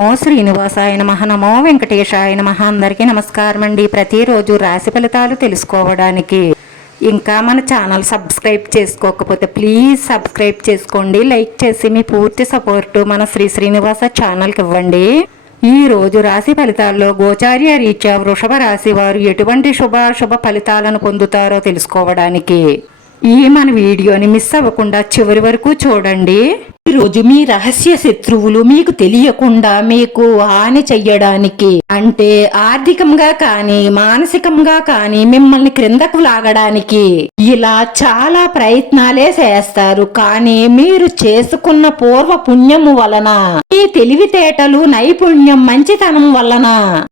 నమో శ్రీనివాసాయ నమః. నమో వెంకటేశాయ నమః. అందరికీ నమస్కారం అండి. ప్రతిరోజు రాశి ఫలితాలు తెలుసుకోవడానికి ఇంకా మన ఛానల్ సబ్స్క్రైబ్ చేసుకోకపోతే ప్లీజ్ సబ్స్క్రైబ్ చేసుకోండి. లైక్ చేసి మీ పూర్తి సపోర్టు మన శ్రీనివాస ఛానల్కి ఇవ్వండి. ఈ రోజు రాశి ఫలితాల్లో గోచార్య రీత్యా వృషభ రాశి వారు ఎటువంటి శుభాశుభ ఫలితాలను పొందుతారో తెలుసుకోవడానికి ఈ మన వీడియోని మిస్ అవ్వకుండా చివరి వరకు చూడండి. ఈరోజు మీ రహస్య శత్రువులు మీకు తెలియకుండా మీకు హాని చెయ్యడానికి, అంటే ఆర్థికంగా కానీ మానసికంగా కానీ మిమ్మల్ని క్రిందకు లాగడానికి ఇలా చాలా ప్రయత్నాలే చేస్తారు. కానీ మీరు చేసుకున్న పూర్వ పుణ్యము వలన, మీ తెలివితేటలు, నైపుణ్యం, మంచితనం వలన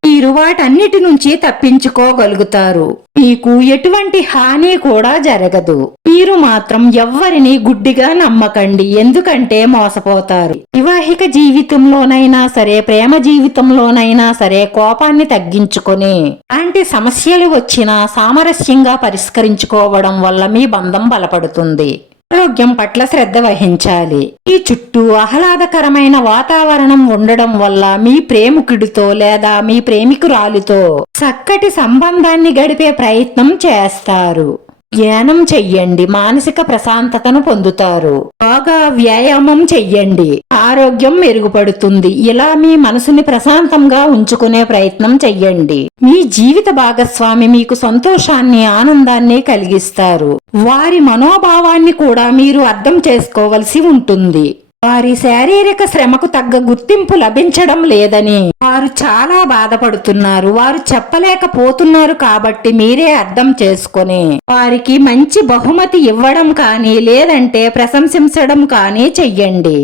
మీరు వాటన్నిటి నుంచి తప్పించుకోగలుగుతారు. మీకు ఎటువంటి హాని కూడా జరగదు. మీరు మాత్రం ఎవ్వరిని గుడ్డిగా నమ్మకండి, ఎందుకంటే మోసపోతారు. వైవాహిక జీవితంలోనైనా సరే, ప్రేమ జీవితంలోనైనా సరే కోపాన్ని తగ్గించుకొని అలాంటి సమస్యలు వచ్చినా సామరస్యంగా పరిష్కరించుకోవడం వల్ల మీ బంధం బలపడుతుంది. ఆరోగ్యం పట్ల శ్రద్ధ వహించాలి. ఈ చుట్టూ ఆహ్లాదకరమైన వాతావరణం ఉండడం వల్ల మీ ప్రేమికుడితో లేదా మీ ప్రేమికురాలితో చక్కటి సంబంధాన్ని గడిపే ప్రయత్నం చేస్తారు. ధ్యానం చెయ్యండి, మానసిక ప్రశాంతతను పొందుతారు. బాగా వ్యాయామం చెయ్యండి, ఆరోగ్యం మెరుగుపడుతుంది. ఇలా మీ మనసుని ప్రశాంతంగా ఉంచుకునే ప్రయత్నం చెయ్యండి. మీ జీవిత భాగస్వామి మీకు సంతోషాన్ని, ఆనందాన్ని కలిగిస్తారు. వారి మనోభావాన్ని కూడా మీరు అర్థం చేసుకోవలసి ఉంటుంది. వారి శారీరక శ్రమకు తగ్గ గుర్తింపు లభించడం లేదని వారు చాలా బాధపడుతున్నారు. వారు చెప్పలేకపోతున్నారు కాబట్టి మీరే అర్థం చేసుకొని వారికి మంచి బహుమతి ఇవ్వడం కానీ లేదంటే ప్రశంసించడం కానీ చెయ్యండి.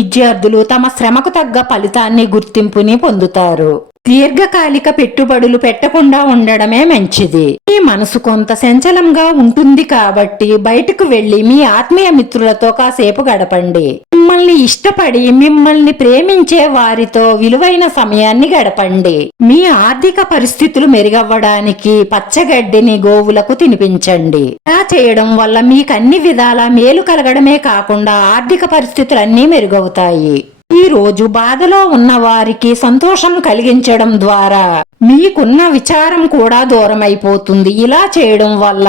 విద్యార్థులు తమ శ్రమకు తగ్గ ఫలితాన్ని, గుర్తింపుని పొందుతారు. దీర్ఘకాలిక పెట్టుబడులు పెట్టకుండా ఉండడమే మంచిది. మీ మనసు కొంత సంచలంగా ఉంటుంది కాబట్టి బయటకు వెళ్లి మీ ఆత్మీయ మిత్రులతో కాసేపు గడపండి. మిమ్మల్ని ఇష్టపడి మిమ్మల్ని ప్రేమించే వారితో విలువైన సమయాన్ని గడపండి. మీ ఆర్థిక పరిస్థితులు మెరుగవ్వడానికి పచ్చగడ్డిని గోవులకు తినిపించండి. ఇలా చేయడం వల్ల మీకు అన్ని విధాల మేలు కలగడమే కాకుండా ఆర్థిక పరిస్థితులన్నీ మెరుగవుతాయి. ఈ రోజు బాధలో ఉన్న వారికి సంతోషం కలిగించడం ద్వారా మీకున్న విచారం కూడా దూరం అయిపోతుంది. ఇలా చేయడం వల్ల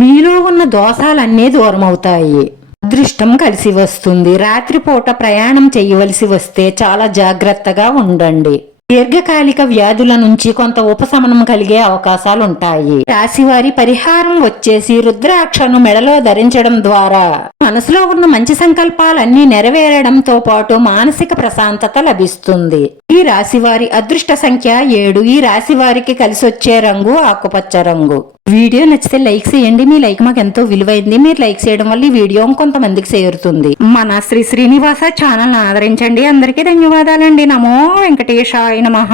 మీలో ఉన్న దోషాలన్నీ దూరం అవుతాయి. అదృష్టం కలిసి వస్తుంది. రాత్రిపూట ప్రయాణం చేయవలసి వస్తే చాలా జాగ్రత్తగా ఉండండి. దీర్ఘకాలిక వ్యాధుల నుంచి కొంత ఉపశమనం కలిగే అవకాశాలుంటాయి. రాశివారి పరిహారం వచ్చేసి రుద్రాక్షను మెడలో ధరించడం ద్వారా మనసులో ఉన్న మంచి సంకల్పాలన్నీ నెరవేరడంతో పాటు మానసిక ప్రశాంతత లభిస్తుంది. ఈ రాశివారి అదృష్ట సంఖ్య 7. ఈ రాశివారికి కలిసొచ్చే రంగు ఆకుపచ్చ రంగు. వీడియో నచ్చితే లైక్ చేయండి. మీ లైక్ మాకు ఎంతో విలువైంది. మీరు లైక్ చేయడం వల్ల ఈ వీడియో కొంతమందికి చేరుతుంది. మన శ్రీనివాస ఛానల్ ఆదరించండి. అందరికీ ధన్యవాదాలండి. నమో వెంకటేశాయ నమః.